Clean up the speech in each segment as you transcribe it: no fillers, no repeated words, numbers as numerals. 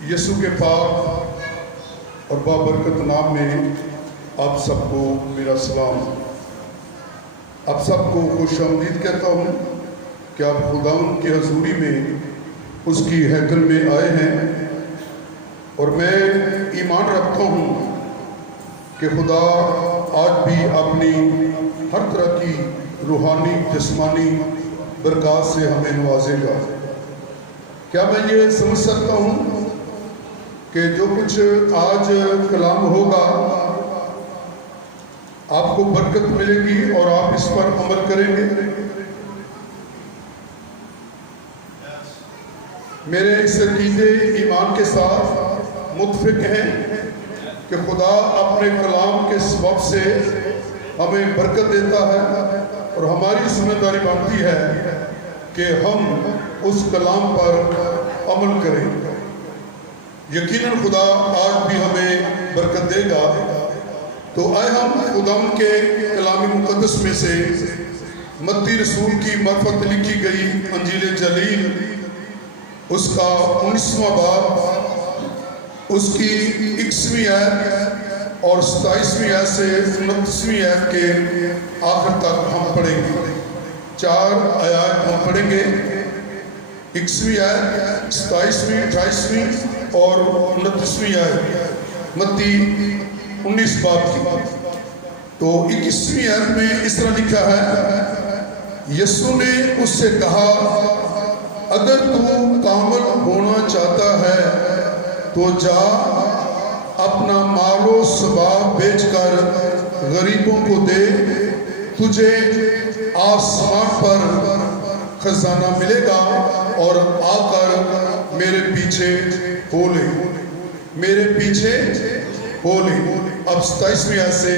یسوع کے پاک اور بابرکت نام میں آپ سب کو میرا سلام۔ آپ سب کو خوش آمدید کہتا ہوں کہ آپ خداوند کی حضوری میں اس کی ہیکل میں آئے ہیں، اور میں ایمان رکھتا ہوں کہ خدا آج بھی اپنی ہر طرح کی روحانی جسمانی برکات سے ہمیں نوازے گا۔ کیا میں یہ سمجھ سکتا ہوں کہ جو کچھ آج کلام ہوگا آپ کو برکت ملے گی اور آپ اس پر عمل کریں گے؟ میرے اس عقیدے ایمان کے ساتھ متفق ہیں کہ خدا اپنے کلام کے سبب سے ہمیں برکت دیتا ہے، اور ہماری ذمہ داری بنتی ہے کہ ہم اس کلام پر عمل کریں۔ یقیناً خدا آج بھی ہمیں برکت دے گا۔ تو آئے ہم خداوند کے کلام مقدس میں سے متی رسول کی معرفت لکھی گئی انجیل جلیل، اس کا 19واں باب، اس کی 21ویں آیت اور 27ویں آیت سے 29ویں آیت کے آخر تک ہم پڑھیں گے۔ 4 آیات ہم پڑھیں گے، 21ویں آیت، 27ویں، 28ویں اور 29ویں آیت متی 19 باب کی۔ تو 21ویں آیت میں اس طرح لکھا ہے، یسوع نے اس سے کہا، اگر تو کامل ہونا چاہتا ہے تو جا اپنا مال و ثواب بیچ کر غریبوں کو دے، تجھے آسمان پر خزانہ ملے گا، اور آ کر میرے پیچھے ہو لے، میرے پیچھے ہو لے۔ اب 27ویں آیت سے،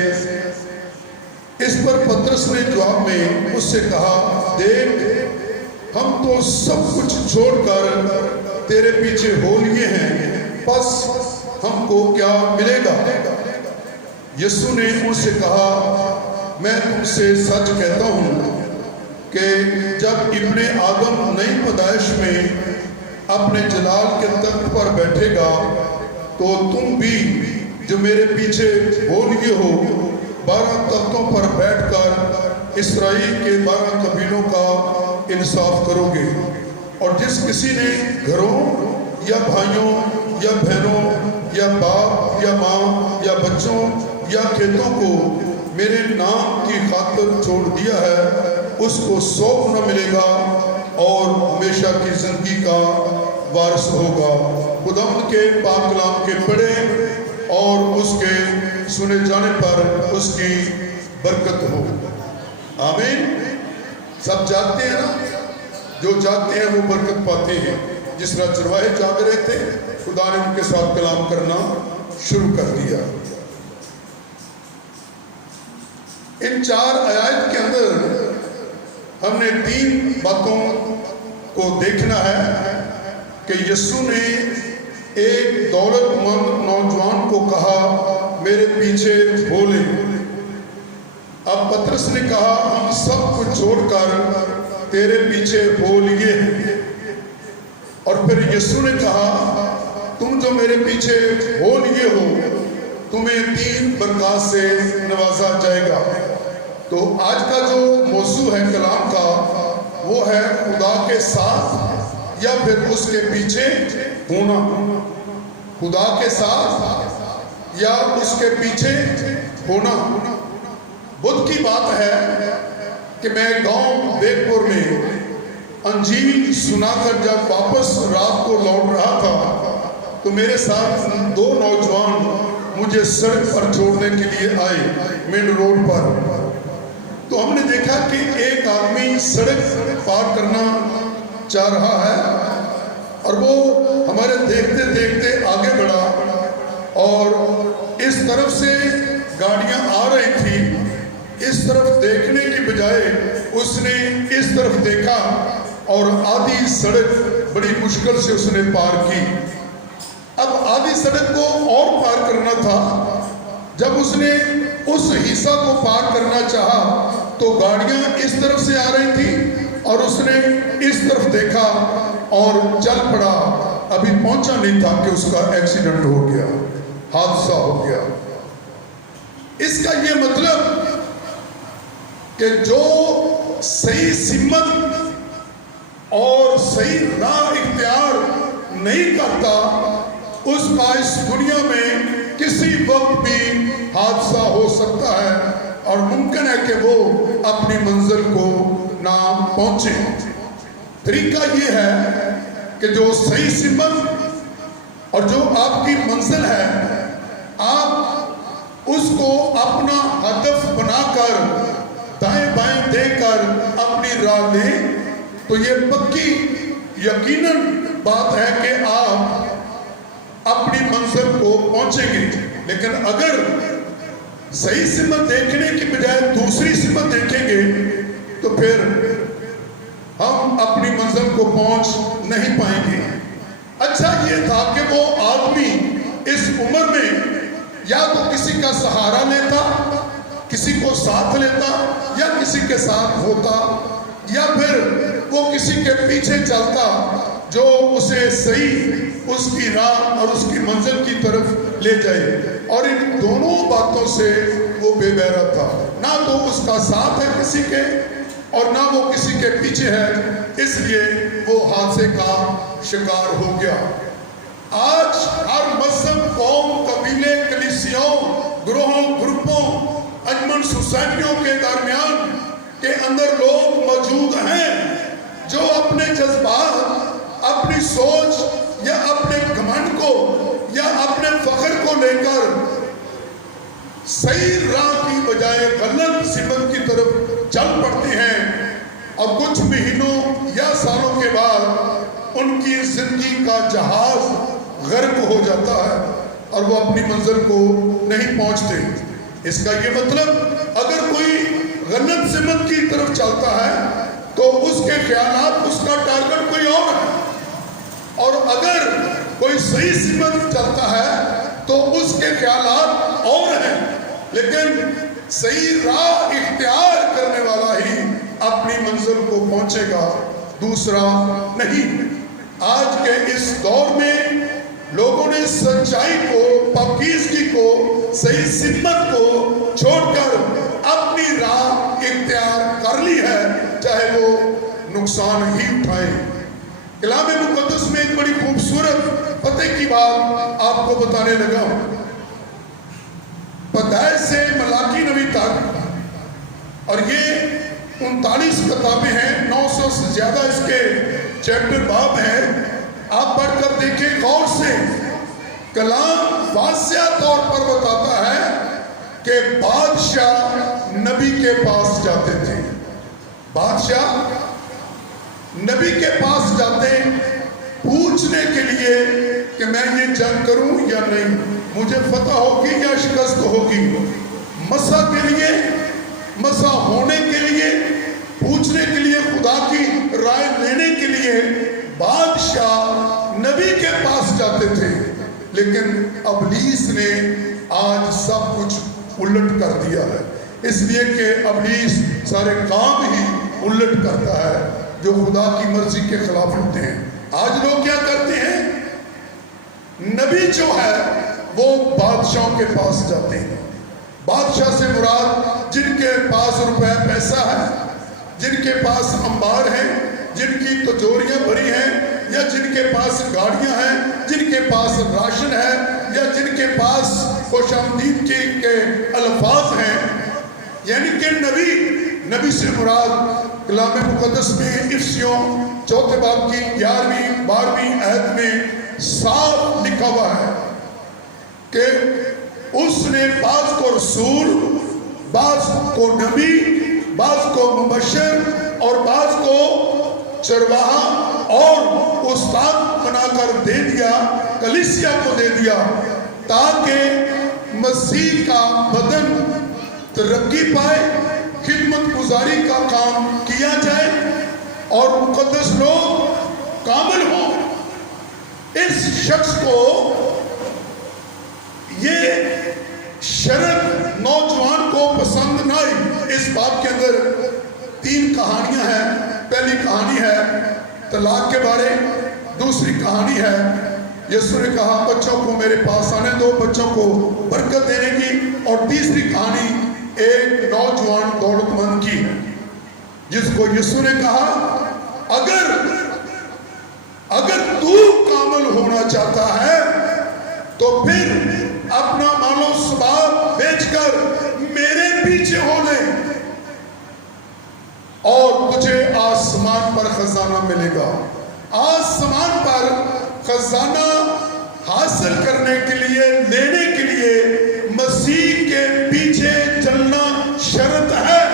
اس پر پطرس نے جواب میں اس سے کہا، دیکھ ہم تو سب کچھ چھوڑ کر تیرے پیچھے ہو لیے ہیں، پس ہم کو کیا ملے گا؟ یسوع نے ان سے کہا، میں تم سے سچ کہتا ہوں کہ جب ابن آدم نئی پیدائش میں اپنے جلال کے تخت پر بیٹھے گا تو تم بھی جو میرے پیچھے ہو لیے ہو 12 تختوں پر بیٹھ کر اسرائیل کے 12 قبیلوں کا انصاف کرو گے، اور جس کسی نے گھروں یا بھائیوں یا بہنوں یا باپ یا ماں یا بچوں یا کھیتوں کو میرے نام کی خاطر چھوڑ دیا ہے، اس کو 100 گنا ملے گا اور ہمیشہ کی زندگی کا وارث ہوگا۔ خداوند کے پاک کلام کے پڑھے اور اس کے سنے جانے پر اس کی برکت ہو۔ آمین۔ سب جاگتے ہیں نا؟ جو جاگتے ہیں وہ برکت پاتے ہیں۔ جس طرح چرواہے جاگ رہے تھے، خدا نے ان کے ساتھ کلام کرنا شروع کر دیا۔ ان 4 آیات کے اندر ہم نے 3 باتوں کو دیکھنا ہے کہ یسوع نے ایک دولت مند نوجوان کو کہا، میرے پیچھے ہو لے۔ اب پطرس نے کہا، ہم سب کچھ چھوڑ کر تیرے پیچھے ہو لیے ہیں۔ اور پھر یسوع نے کہا، تم جو میرے پیچھے ہو لیے ہو، تمہیں 3 برکات سے نوازا جائے گا۔ تو آج کا جو موضوع ہے کلام کا، وہ ہے خدا کے ساتھ یا پھر اس کے پیچھے ہونا۔ خدا کے ساتھ یا اس کے پیچھے ہونا۔ بدھ کی بات ہے کہ میں گاؤں بیگ پور میں انجیل سنا کر جب واپس رات کو لوٹ رہا تھا تو میرے ساتھ 2 نوجوان مجھے سڑک پر چھوڑنے کے لیے آئے، مین روڈ پر۔ تو ہم نے دیکھا کہ ایک آدمی سڑک پار کرنا چاہ رہا ہے، اور وہ ہمارے دیکھتے دیکھتے آگے بڑھا، اور اس طرف سے گاڑیاں آ رہی تھی، اس طرف دیکھنے کی بجائے اس نے اس طرف دیکھا اور آدھی سڑک بڑی مشکل سے اس نے پار کی۔ اب آدھی سڑک کو اور پار کرنا تھا۔ جب اس نے اس حصہ کو پار کرنا چاہا تو گاڑیاں اس طرف سے آ رہی تھی، اور اس نے اس طرف دیکھا اور چل پڑا۔ ابھی پہنچا نہیں تھا کہ اس کا ایکسیڈنٹ ہو گیا، حادثہ ہو گیا۔ اس کا یہ مطلب کہ جو صحیح سمت اور صحیح راہ اختیار نہیں کرتا اس کا اس دنیا میں کسی وقت بھی حادثہ ہو سکتا ہے اور ممکن ہے کہ وہ اپنی منزل کو نہ پہنچے۔ طریقہ یہ ہے کہ جو صحیح سمت اور جو آپ کی منزل ہے آپ اس کو اپنا ہدف بنا کر دائیں بائیں دے کر اپنی راہ لیں تو یہ پکی یقیناً بات ہے کہ آپ اپنی منزل کو پہنچیں گے۔ لیکن اگر صحیح سمت دیکھنے کی بجائے دوسری سمت دیکھیں گے تو پھر ہم اپنی منزل کو پہنچ نہیں پائیں گے۔ اچھا یہ تھا کہ وہ آدمی اس عمر میں یا تو کسی کا سہارا لیتا، کسی کو ساتھ لیتا یا کسی کے ساتھ ہوتا، یا پھر وہ کسی کے پیچھے چلتا جو اسے صحیح اس کی راہ اور اس کی منزل کی طرف لے جائے۔ اور ان دونوں باتوں سے وہ بے بہرا تھا، نہ تو اس کا ساتھ ہے کسی کے اور نہ وہ کسی کے پیچھے ہے، اس لیے وہ حادثے کا شکار ہو گیا۔ آج ہر مذہب، قوم، قبیلے، کلیسیاؤں، گروہوں، گروپوں، انجمن سوسائٹیوں کے درمیان کے اندر لوگ موجود ہیں جو اپنے جذبات، اپنی سوچ یا اپنے گھمنڈ کو یا اپنے فخر کو لے کر صحیح راہ کی بجائے غلط سمت کی طرف چل پڑتے ہیں، اور کچھ مہینوں یا سالوں کے بعد ان کی زندگی کا جہاز غرق ہو جاتا ہے اور وہ اپنی منزل کو نہیں پہنچتے۔ اس کا یہ مطلب اگر کوئی غلط سمت کی طرف چلتا ہے تو اس کے خیالات، اس کا ٹارگٹ کوئی اور ہے، اور اگر کوئی صحیح سمت چلتا ہے تو اس کے خیالات اور ہیں، لیکن صحیح راہ اختیار کرنے والا ہی اپنی منزل کو پہنچے گا، دوسرا نہیں۔ آج کے اس دور میں لوگوں نے سچائی کو، پاکیزگی کو، صحیح سمت کو چھوڑ کر اپنی راہ اختیار کر لی ہے، چاہے وہ نقصان ہی اٹھائیں۔ کلام مقدس میں ایک بڑی خوبصورت فتح کی بات آپ کو بتانے لگا ہوں۔ پیدائش سے ملاکی نبی تک، اور یہ 39 کتابیں ہیں، 900 سے زیادہ اس کے چیپٹر باب ہیں، آپ پڑھ کر دیکھیں غور سے۔ کلام واضح طور پر بتاتا ہے کہ بادشاہ نبی کے پاس جاتے تھے، بادشاہ نبی کے پاس جاتے پوچھنے کے لیے کہ میں یہ جنگ کروں یا نہیں، مجھے فتح ہوگی یا شکست ہوگی، مسا کے لیے، مسا ہونے کے لیے، پوچھنے کے لیے، خدا کی رائے لینے کے لیے بادشاہ نبی کے پاس جاتے تھے۔ لیکن ابلیس نے آج سب کچھ الٹ کر دیا ہے، اس لیے کہ ابلیس سارے کام ہی الٹ کرتا ہے جو خدا کی مرضی کے خلاف ہوتے ہیں۔ آج لوگ کیا کرتے ہیں؟ نبی جو ہے وہ بادشاہوں کے پاس جاتے ہیں۔ بادشاہ سے مراد جن کے پاس روپے پیسہ ہے، جن کے پاس انبار ہیں، جن کی تجوریاں بھری ہیں، یا جن کے پاس گاڑیاں ہیں، جن کے پاس راشن ہے، یا جن کے پاس خوش آمدید کے الفاظ ہیں۔ یعنی کہ نبی سے مراد کلام مقدس میں افسیوں 4 باب کی 11ویں 12ویں آیت میں صاف لکھا ہوا ہے کہ اس نے بعض کو رسول، بعض کو نبی، بعض کو مبشر اور بعض کو چرواہا اور استاد بنا کر دے دیا، کلیسیا کو دے دیا، تاکہ مسیح کا بدن ترقی پائے، خدمت گزاری کا کام کیا جائے اور مقدس لوگ کامل ہوں۔ اس شخص کو یہ شرط نوجوان کو پسند نہ آئی۔ اس باب کے اندر 3 کہانیاں ہیں۔ پہلی کہانی ہے طلاق کے بارے، دوسری کہانی ہے یسوع نے کہا بچوں کو میرے پاس آنے دو، بچوں کو برکت دینے کی۔ اور تیسری کہانی ایک نوجوان دولت مند کی ہے جس کو یسوع نے کہا اگر تو کامل ہونا چاہتا ہے تو پھر اپنا مال و اسباب بیچ کر میرے پیچھے ہو لے اور تجھے آسمان پر خزانہ ملے گا۔ آسمان پر خزانہ حاصل کرنے کے لیے، لینے کے لیے مسیح کے پیچھے چلنا شرط ہے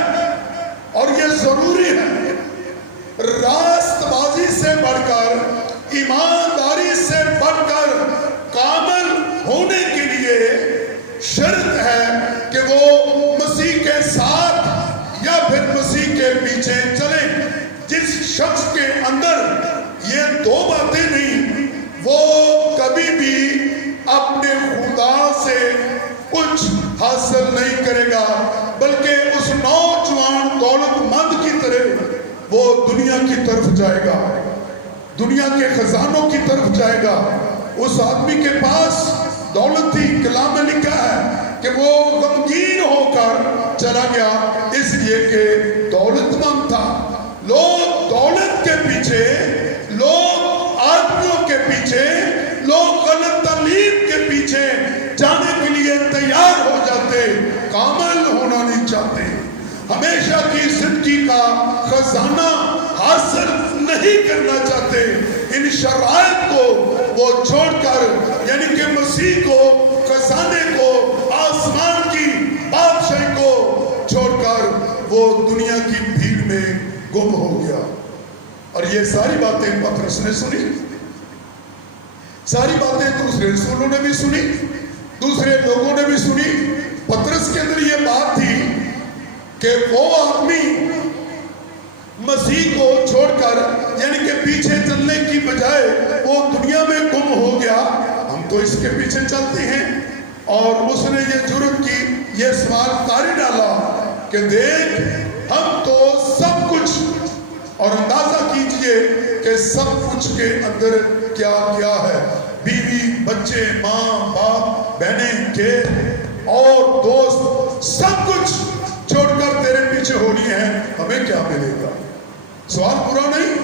اور یہ ضروری ہے۔ راست بازی سے بڑھ کر، ایمانداری سے بڑھ کر کامل ہونے کے لیے شرط ہے کہ وہ مسیح کے ساتھ یا پھر مسیح کے پیچھے چلے۔ جس شخص کے اندر یہ دو باتیں نہیں، وہ کبھی بھی اپنے خدا سے کچھ حاصل نہیں کرے گا، بلکہ اس نوجوان دولت مند کی طرح وہ دنیا کی طرف جائے گا، دنیا کے خزانوں کی طرف جائے گا۔ اس آدمی کے پاس دولت تھی، کلام میں لکھا ہے کہ وہ غمگین ہو کر چلا گیا اس لیے کہ دولت مند تھا۔ لوگ دولت کے پیچھے، لوگ آدمیوں کے پیچھے، لوگ غلط تعلیم کے پیچھے جانے کے لیے تیار ہو جاتے، کامل ہونا نہیں چاہتے، ہمیشہ کی زندگی کا خزانہ حاصل نہیں کرنا چاہتے۔ ان شرائط کو وہ چھوڑ کر، یعنی کہ مسیح کو، خزانے کو، آسمان کی بادشاہی کو چھوڑ کر وہ دنیا کی بھیڑ میں گم ہو گیا۔ اور یہ ساری باتیں پترس نے سنی، ساری باتیں دوسرے رسولوں نے بھی سنی، دوسرے لوگوں نے بھی سنی۔ پترس کے اندر یہ بات تھی کہ وہ آدمی مسیح کو چھوڑ کر، یعنی کہ پیچھے چلنے کی بجائے وہ دنیا میں گم ہو گیا۔ ہم تو اس کے پیچھے چلتے ہیں، اور اس نے یہ جرت کی، یہ سوال طاری ڈالا کہ دیکھ ہم تو سب کچھ، اور اندازہ کیجئے کہ سب کچھ کے اندر کیا کیا ہے، بیوی، بچے، ماں، باپ، بہنیں، کھیت اور دوست، سب کچھ چھوڑ کر تیرے پیچھے ہونی ہے، ہمیں کیا ملے گا؟ سوال برا نہیں،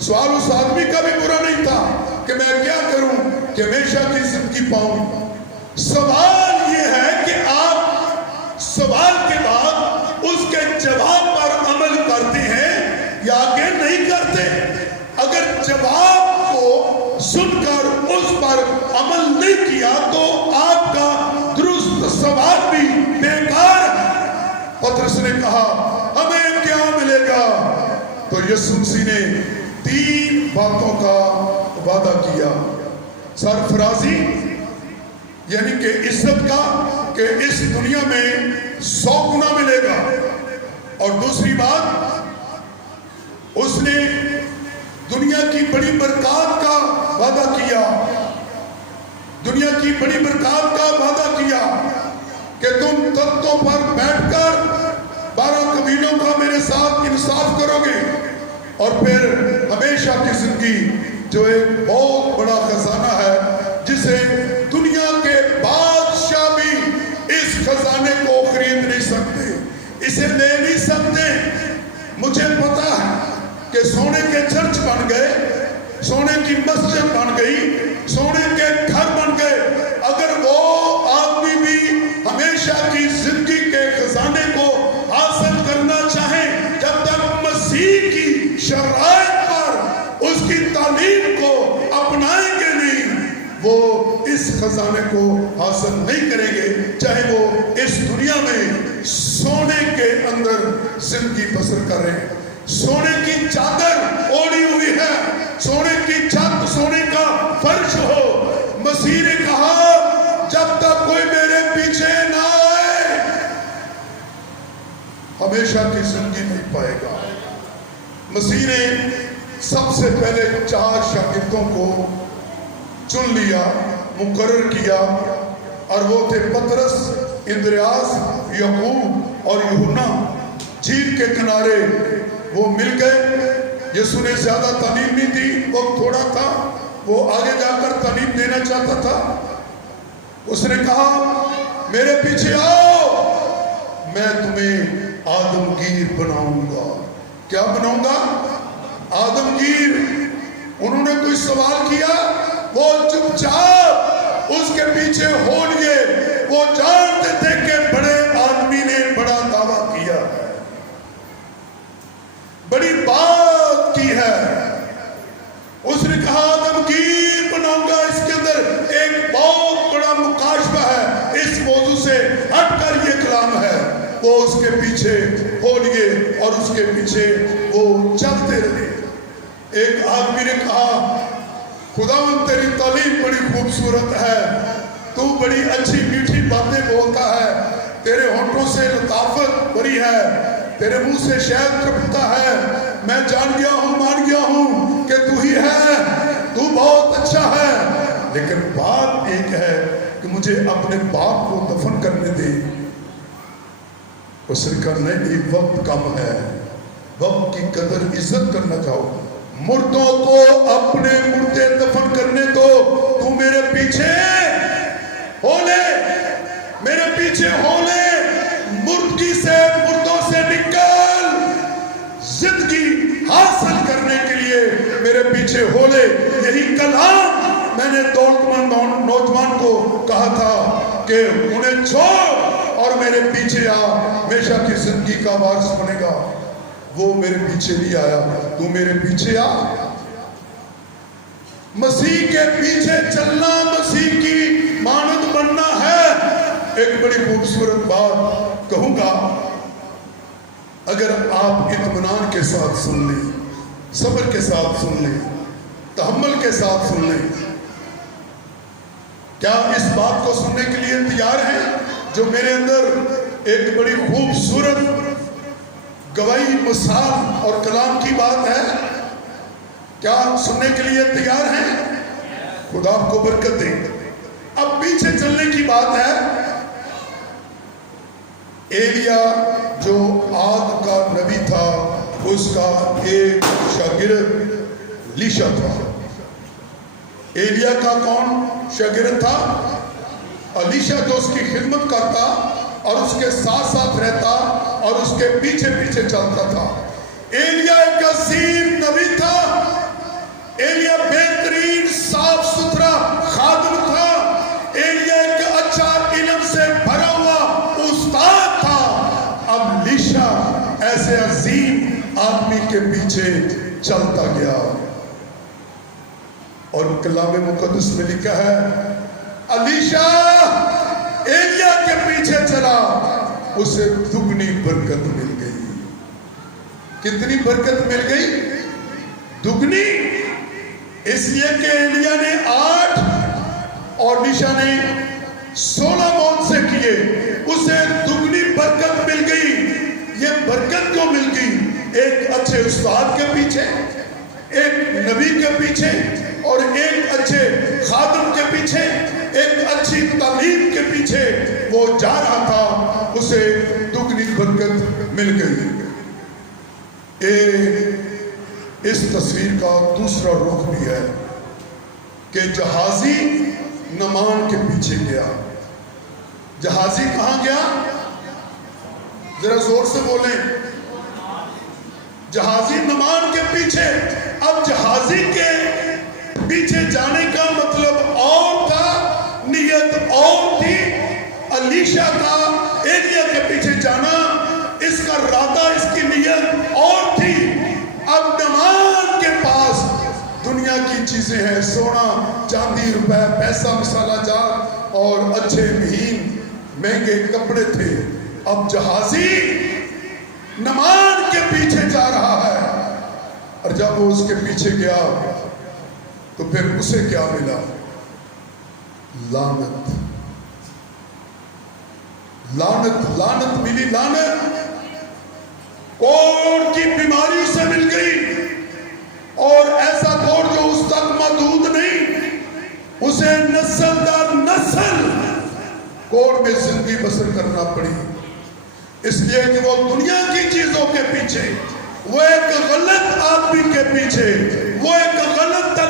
سوال اس آدمی کا بھی برا نہیں تھا کہ میں کیا کروں کہ ہمیشہ کی زندگی پاؤں۔ سوال یہ ہے کہ آپ سوال کے بعد اس کے جواب پر عمل کرتے ہیں یا آگے نہیں کرتے۔ اگر جواب کو سن کر اس پر عمل نہیں کیا تو آپ کا درست سوال بھی بیکار ہے۔ پترس نے کہا ہمیں کیا ملے گا؟ تو یسوع مسیح نے 3 باتوں کا وعدہ کیا۔ سرفرازی یعنی کہ عزت کا، کہ اس دنیا میں 100 گنا ملے گا، اور دوسری بات اس نے دنیا کی بڑی برکات کا وعدہ کیا، دنیا کی بڑی برکات کا وعدہ کیا کہ تم تختوں پر بیٹھ کر 12 قبیلوں کا میرے ساتھ انصاف کرو گے، اور پھر ہمیشہ کی زندگی جو ایک بہت بڑا خزانہ ہے جسے دنیا کے بادشاہ بھی اس خزانے کو خرید نہیں سکتے، اسے لے نہیں سکتے۔ مجھے پتا ہے کہ سونے کے چرچ بن گئے، سونے کی مسجد بن گئی، سونے کے گھر بن گئے، اگر وہ آدمی بھی ہمیشہ کی زندگی کے خزانے کو حاصل کرنا چاہیں، جب تک مسیح کی شرائط پر اس کی تعلیم کو اپنائیں گے نہیں، وہ اس خزانے کو حاصل نہیں کریں گے، چاہے وہ اس دنیا میں سونے کے اندر زندگی بسر کریں۔ سونے کی چادر اوڑھی ہوئی ہے، سونے کی چھت، سونے کا فرش ہو، مسیح نے کہا جب تک کوئی میرے پیچھے نہ آئے ہمیشہ کی زندگی نہیں پائے گا۔ مسیح نے سب سے پہلے 4 شاگردوں کو چن لیا، مقرر کیا، اور وہ تھے پترس، اندریاس، یعقوب اور یوحنا۔ جھیل کے کنارے وہ مل گئے۔ یسوع نے زیادہ تعلیم نہیں دی، وقت تھوڑا تھا، وہ آگے جا کر تعلیم دینا چاہتا تھا. اس نے کہا میرے پیچھے آؤ، میں تمہیں آدمگیر بناؤں گا. کیا بناؤں گا؟ آدمگیر. انہوں نے کوئی سوال کیا، وہ چپ چاپ اس کے پیچھے ہو لیے. وہ جانتے تھے کہ بڑے آدمی نے بڑا دعویٰ کیا ہے، بڑی بات کی ہے. اس نے کہا آدمگیر بناؤں گا. اس کے اندر ایک بہت بڑا مکاشفہ ہے، اس موضوع سے ہٹ کر یہ کلام ہے. وہ اس کے پیچھے ہو لیے اور اس کے پیچھے وہ چلتے رہے. ایک آدمی نے کہا خداوند تیری تعلیم بڑی خوبصورت ہے، تو بڑی اچھی میٹھی باتیں بولتا ہے، تیرے ہونٹوں سے لطافت بری ہے، تیرے منہ سے شہد ٹپکتا ہے. میں جان گیا ہوں، مان گیا ہوں کہ تو ہی ہے، تو بہت اچھا ہے، لیکن بات ایک ہے کہ مجھے اپنے باپ کو دفن کرنے دے. اس نے کہا نہیں، وقت کم ہے، وقت کی قدر عزت کرنا چاہو. مردوں کو اپنے مردے دفن کرنے دو. تو میرے پیچھے ہو لے، میرے پیچھے ہو لے. مردگی سے، مردوں سے نکل، زندگی حاصل کرنے کے لیے میرے پیچھے ہو لے. یہی کلام میں نے دولتمند نوجوان کو کہا تھا کہ انہیں چھوڑ اور میرے پیچھے آ، ہمیشہ کی زندگی کا وارث بنے گا. وہ میرے پیچھے نہیں آیا، تو میرے پیچھے آ. مسیح کے پیچھے چلنا، مسیح کی مانند بننا ہے. ایک بڑی خوبصورت بات کہوں گا، اگر آپ اطمینان کے ساتھ سن لیں، صبر کے ساتھ سن لیں، تحمل کے ساتھ سن لیں. کیا اس بات کو سننے کے لیے تیار ہیں جو میرے اندر ایک بڑی خوبصورت گواہی، مثال اور کلام کی بات ہے؟ کیا سننے کے لیے تیار ہیں؟ خدا آپ کو برکت دے. اب پیچھے چلنے کی بات ہے. ایلیا جو عاد کا نبی تھا، اس کا ایک شاگرد لیشا تھا. ایلیا کا کون شاگرد تھا؟ الیشا، جو اس کی خدمت کرتا اور اس کے ساتھ ساتھ رہتا اور اس کے پیچھے پیچھے چلتا تھا. ایلیا ایک عظیم نبی تھا. ایلیا بہترین صاف ستھرا خادم تھا. ایلیا ایک اچھا علم سے بھرا ہوا استاد تھا. اب لیشا ایسے عظیم آدمی کے پیچھے چلتا گیا، اور کلام مقدس میں لکھا ہے الیشا ایلیا کے پیچھے چلا، اسے دگنی برکت مل گئی. کتنی برکت مل گئی؟ دگنی. اس لیے کہ ایلیا نے 8 اور الیشا نے 16 موت سے کیے، اسے دگنی برکت مل گئی. یہ برکت کیوں مل گئی؟ ایک اچھے استاد کے پیچھے، ایک نبی کے پیچھے، اور ایک اچھے خادم کے پیچھے، ایک اچھی تعلیم کے پیچھے وہ جا رہا تھا. اسے دگنی برکت مل گئی. اس تصویر کا دوسرا رخ بھی ہے کہ جہازی نمان کے پیچھے گیا. جہازی کہاں گیا؟ ذرا زور سے بولیں. جہازی نمان کے پیچھے. اب جہازی کے پیچھے جانے کا مطلب اور تھا، نیت اور تھی. الیشا کا ایلیا کے پیچھے جانا، اس کا ارادہ، اس کی نیت اور تھی. اب نمان کے پاس دنیا کی چیزیں ہیں، سونا چاندی روپے پیسہ مسالہ جات اور اچھے مہین مہنگے کپڑے تھے. اب جہازی نمان کے پیچھے جا رہا ہے، اور جب وہ اس کے پیچھے گیا تو پھر اسے کیا ملا؟ لعنت. لعنت، لعنت ملی. لعنت کوڑ کی بیماری اسے مل گئی، اور ایسا کوڑ جو اس تک محدود نہیں، اسے نسل در نسل کوڑ میں زندگی بسر کرنا پڑی. اس لیے کہ وہ دنیا کی چیزوں کے پیچھے، وہ ایک غلط آدمی کے پیچھے، وہ ایک غلط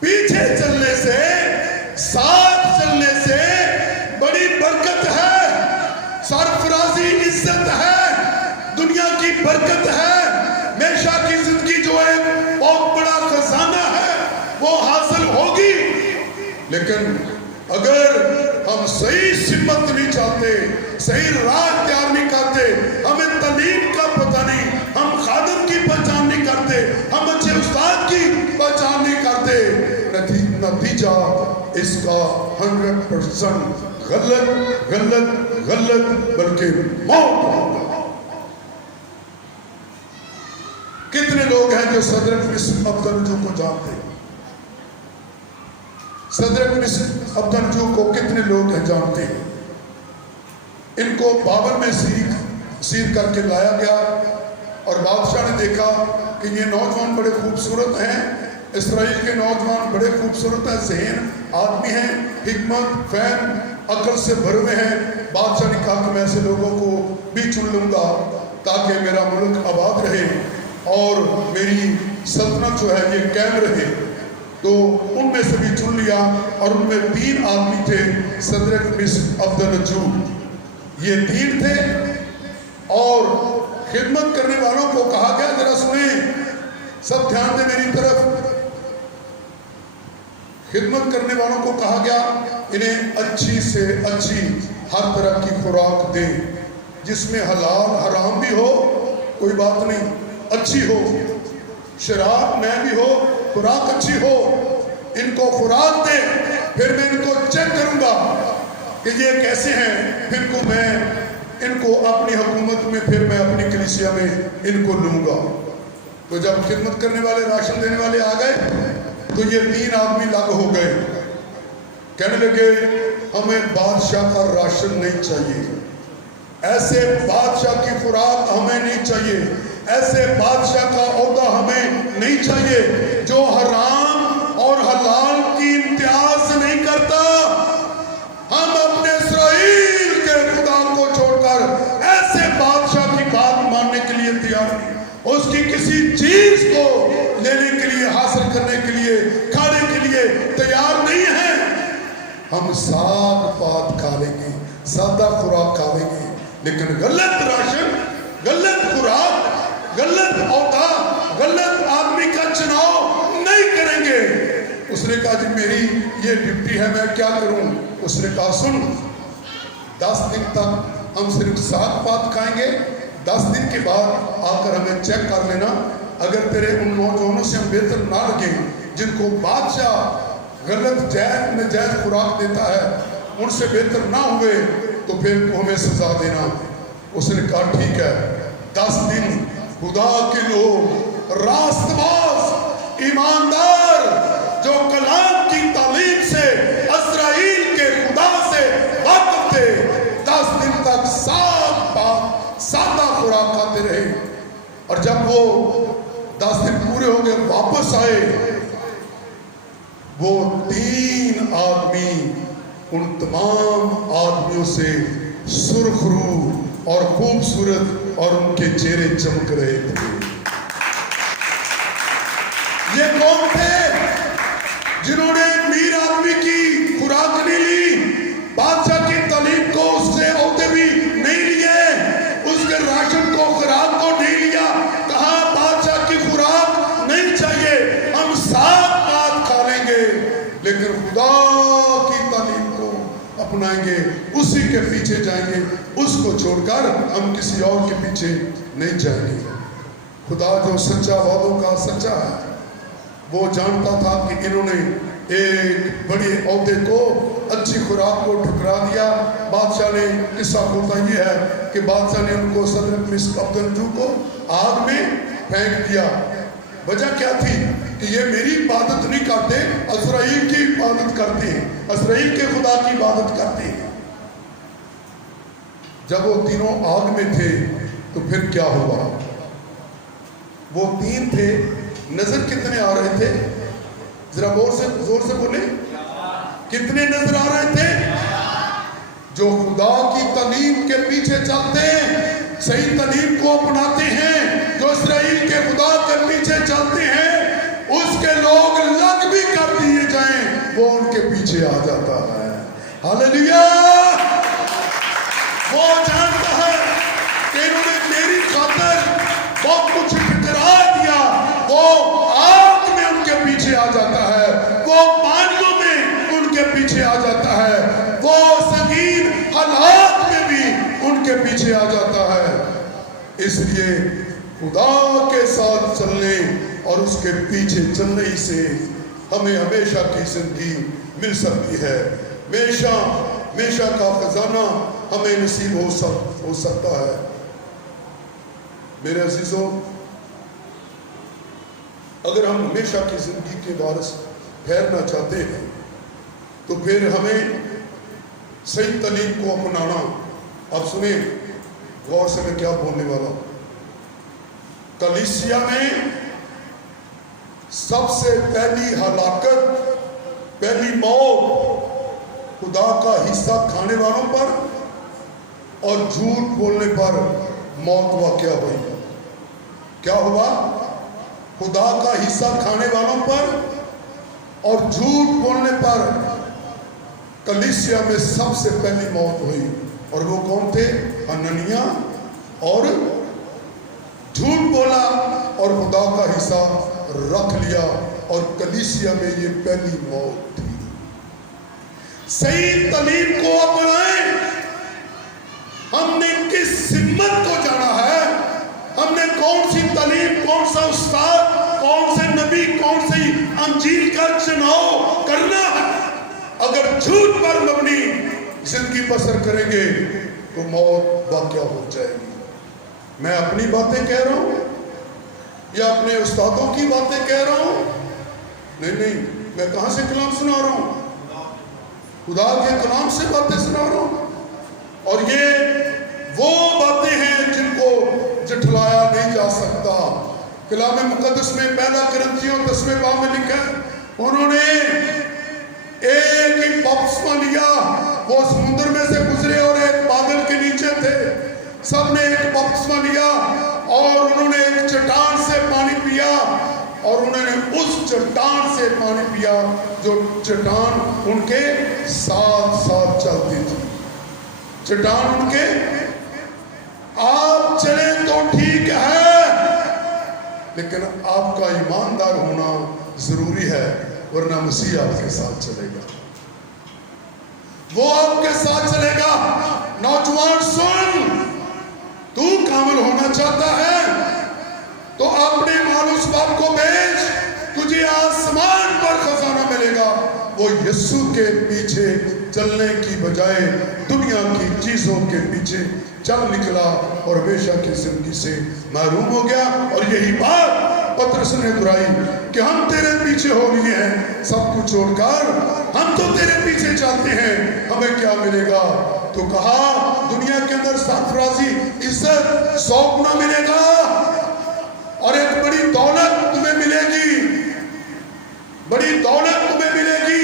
پیچھے چلنے سے، ساتھ چلنے سے بڑی برکت ہے، سرفرازی عزت ہے، دنیا کی برکت ہے، ہمیشہ کی زندگی جو ہے بہت بڑا خزانہ ہے وہ حاصل ہوگی۔ لیکن اگر ہم صحیح سمت نہیں چاہتے، صحیح راہ اختیار نہیں کرتے، ہمیں تعلیم کا پتہ نہیں، ہم خادم کی پہچان نہیں کرتے، ہم اچھے استاد کی پہچان نہیں کرتے، نتیجہ اس کا 100% غلط غلط غلط بلکہ موت ہوگا۔ کتنے لوگ ہیں جو صدر مصر عبدالنجو کو جانتے ہیں؟ صدر مصر عبدالنجو کو کتنے لوگ ہیں جانتے ہیں؟ ان کو بابل میں سیر کر کے لایا گیا اور بادشاہ نے دیکھا کہ یہ نوجوان بڑے خوبصورت ہیں، اسرائیل کے نوجوان بڑے خوبصورت ہیں، ذہین آدمی ہیں، حکمت فہم عقل سے بھرے ہیں۔ بادشاہ نے کہا کہ میں ایسے لوگوں کو بھی چن لوں گا تاکہ میرا ملک آباد رہے اور میری سلطنت جو ہے یہ قائم رہے۔ تو ان میں سے بھی چن لیا اور ان میں 3 آدمی تھے، صدر مصر عبدالنجو، یہ 3 تھے۔ اور خدمت کرنے والوں کو کہا گیا، ذرا سنیں، سب دھیان دیں میری طرف، خدمت کرنے والوں کو کہا گیا انہیں اچھی سے اچھی ہر طرح کی خوراک دیں، جس میں حلال حرام بھی ہو کوئی بات نہیں، اچھی ہو، شراب میں بھی ہو، خوراک اچھی ہو، ان کو خوراک دیں، پھر میں ان کو چیک کروں گا کہ یہ کیسے ہیں، پھر میں ان کو اپنی حکومت میں، پھر میں اپنی کلیسیا میں ان کو لوں گا۔ تو جب خدمت کرنے والے، راشن دینے والے آ گئے تو یہ 3 آدمی لگ ہو گئے، کہنے لگے ہمیں بادشاہ کا راشن نہیں چاہیے، ایسے بادشاہ کی خوراک ہمیں نہیں چاہیے، ایسے بادشاہ کا عہدہ ہمیں نہیں چاہیے جو حرام اور حلال کی امتیاز نہیں کرتا۔ ہم اپنے اسرائیل کے خدا کو چھوڑ کر ایسے بادشاہ کی بات ماننے کے لیے تیار نہیں، اس کی کسی چیز کو لینے کے لیے، حاصل کرنے کے لیے، کھانے کے لیے تیار نہیں ہیں۔ ہم ساگ پات کھا لیں گے، سادہ خوراک کھا لیں گے، لیکن غلط راشن، غلط خوراک، غلط عہدہ، غلط آدمی کا چناؤ نہیں کریں گے۔ اس نے کہا جی میری یہ ڈیوٹی ہے، میں کیا کروں؟ اس نے کہا سن، 10 دن تک ہم صرف ساگ پات کھائیں گے، 10 دن کے بعد آ کر ہمیں چیک کر لینا، اگر تیرے ان نوجوانوں سے ہم بہتر نہ لگیں جن کو بادشاہ غلط جائز ناجائز خوراک دیتا ہے، ان سے بہتر نہ ہوئے تو پھر ہمیں سزا دینا۔ اس نے کہا ٹھیک ہے، 10 دن خدا کے لوگ، راست باز، ایماندار، جو کلام کی تعلیم سے، اسرائیل کے خدا سے واقف تھے، 10 دن تک سادہ خوراک کھاتے رہے۔ اور جب وہ 10 دن پورے ہو گئے واپس آئے، وہ 3 آدمی ان تمام آدمیوں سے سرخ روح اور خوبصورت اور ان کے چہرے چمک رہے تھے۔ یہ کون تھے؟ جنہوں نے امیر آدمی کی خوراک نہیں لی، بادشاہ کی تعلیم کو، اس سے عہدے بھی نہیں لیے، اس کے راشن کو، خوراک کو نہیں لیا، کہا بادشاہ کی خوراک نہیں چاہیے، ہم ساگ پات کھا لیں گے لیکن خدا کی تعلیم کو اپنائیں گے، اسی کے پیچھے جائیں گے، اس کو چھوڑ کر ہم کسی اور کے پیچھے نہیں جائیں گے۔ خدا جو سچا وعدوں کا سچا ہے، وہ جانتا تھا کہ انہوں نے ایک بڑے عہدے کو، اچھی خوراک کو ٹھکرا دیا۔ بادشاہ نے، قصہ ہوتا یہ ہے کہ بادشاہ نے ان کو، صدر مصر عبدالنجو کو آگ میں پھینک دیا۔ وجہ کیا تھی؟ کہ یہ میری عبادت نہیں کرتے، اسرائیل کی عبادت کرتے ہیں، اسرائیل کے خدا کی عبادت کرتے ہیں۔ جب وہ تینوں آگ میں تھے تو پھر کیا ہوا؟ وہ 3 تھے، نظر کتنے آ رہے تھے؟ ذرا زور سے بولیں، کتنے نظر آ رہے تھے؟ جو خدا کی تعلیم کے پیچھے چلتے ہیں، صحیح تعلیم کو اپناتے ہیں، جو اسرائیل کے خدا کے پیچھے چلتے ہیں، اس کے لوگ لگ بھی کر دیے جائیں وہ ان کے پیچھے آ جاتا ہے. ہاللیلویا. وہ جانتا ہے کہ انہوں نے میری خاطر بہت کچھ ٹھکرا دیا. وہ آگ میں ان کے پیچھے آ جاتا ہے, وہ پانیوں میں ان کے پیچھے آ جاتا ہے, وہ سنگین حالات میں بھی ان کے پیچھے آ جاتا ہے. اس لیے خدا کے ساتھ چلنے اور اس کے پیچھے چلنے ہی سے ہمیں ہمیشہ کی زندگی مل سکتی ہے. ہمیشہ کا خزانہ ہمیں نصیب ہو سکتا ہے. میرے عزیزوں, اگر ہم ہمیشہ کی زندگی کے وارث ٹھہرنا چاہتے ہیں تو پھر ہمیں صحیح تعلیم کو اپنانا. اب سنیں غور سے میں کیا بولنے والا ہوں. کلیسیا میں سب سے پہلی ہلاکت, پہلی موت خدا کا حصہ کھانے والوں پر اور جھوٹ بولنے پر موت واقع ہوئی. کیا ہوا؟ خدا کا حصہ کھانے والوں پر اور جھوٹ بولنے پر کلیسیا میں سب سے پہلی موت ہوئی. اور وہ کون تھے؟ حنانیہ. اور جھوٹ بولا اور خدا کا حصہ رکھ لیا, اور کلیسیا میں یہ پہلی موت تھی. صحیح تعلیم کو اپنائیں. ہم نے کس سمت کو جانا ہے, ہم نے کون سی تعلیم, کون سا استاد, کون سے نبی, کون سی انجیل کا چناؤ کرنا ہے. اگر جھوٹ پر مبنی زندگی بسر کریں گے تو موت واقع ہو جائے گی. میں اپنی باتیں کہہ رہا ہوں یا اپنے استادوں کی باتیں کہہ رہا ہوں؟ نہیں, میں کہاں سے کلام سنا رہا ہوں؟ خدا کے کلام سے باتیں سنا رہا ہوں. اور یہ وہ باتیں ہیں جن کو جھٹلایا نہیں جا سکتا. کلام مقدس میں پہلا کرنتھیوں 10ویں باب میں لکھا ہے, انہوں نے ایک ہی بپتسمہ لیا. وہ سمندر میں سے گزرے اور ایک بادل کے نیچے تھے. سب نے ایک بپتسمہ لیا اور انہوں نے ایک چٹان سے پانی پیا, اور انہوں نے اس چٹان سے پانی پیا جو چٹان ان کے ساتھ ساتھ چلتی تھی. چٹان ان کے, آپ چلیں تو ٹھیک ہے لیکن آپ کا ایماندار ہونا ضروری ہے, ورنہ مسیح آپ کے ساتھ چلے گا, وہ آپ کے ساتھ چلے گا. نوجوان سن, تو کامل ہونا چاہتا ہے تو اپنے مال اس باپ کو بیچ, تجھے آسمان پر خزانہ ملے گا. وہ یسوع کے پیچھے چلنے کی بجائے دنیا کی چیزوں کے پیچھے چل نکلا اور ہمیشہ کی زندگی سے محروم ہو گیا. اور یہی بات پترس نے دہرائی کہ ہم تیرے پیچھے ہو لیے ہیں, سب کچھ چھوڑ کر ہم تو تیرے پیچھے چلتے ہیں, ہمیں کیا ملے گا؟ تو کہا دنیا کے اندر سرفرازی, عزت 100 گنا ملے گا, اور ایک بڑی دولت تمہیں ملے گی, بڑی دولت تمہیں ملے گی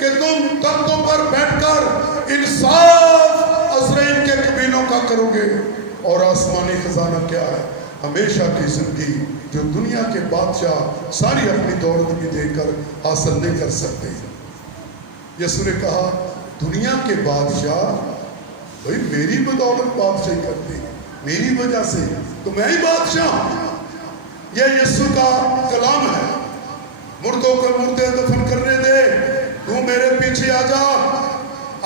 کہ تم تختوں پر بیٹھ کر انصاف عزرائیل کے قبیلوں کا کرو گے. اور آسمانی خزانہ کیا ہے؟ ہمیشہ کی زندگی جو دنیا کے بادشاہ ساری اپنی دولت بھی دے کر حاصل نہیں کر سکتے. یسوع نے کہا دنیا کے بادشاہ بھائی میری بدولت بادشاہی کرتے ہیں, میری وجہ سے تو میں ہی بادشاہ ہوں. یہ یسوع کا کلام ہے. مردوں کو مردے دفن کرنے دے, تو میرے پیچھے آ جا.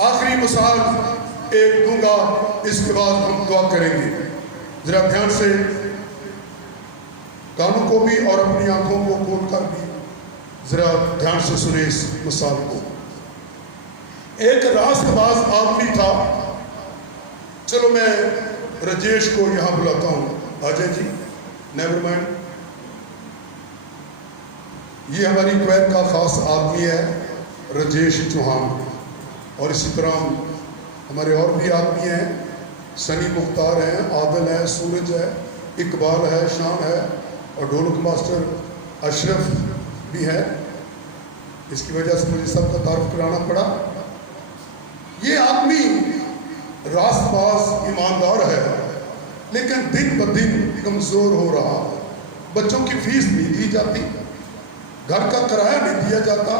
آخری مثال ایک دوں گا, اس کے بعد ہم دعا کریں گے. ذرا دھیان سے کانوں کو بھی اور اپنی آنکھوں کو کھول کر بھی ذرا دھیان سے سنیں اس مثال کو. ایک راست باز آدمی تھا. چلو میں رجیش کو یہاں بلاتا ہوں. آجائے جی, نیور مائنڈ. یہ ہماری کویت کا خاص آدمی ہے رجیش چوہان, اور اسی طرح ہمارے اور بھی آدمی ہیں, سنی مختار ہیں, عادل ہے, سورج ہے, اقبال ہے, شان ہے, اور ڈھولک ماسٹر اشرف بھی ہے. اس کی وجہ سے مجھے سب کا تعارف کرانا پڑا. یہ آدمی راست باز ایماندار ہے, لیکن دن بدن کمزور ہو رہا. بچوں کی فیس نہیں دی جاتی, گھر کا کرایہ نہیں دیا جاتا,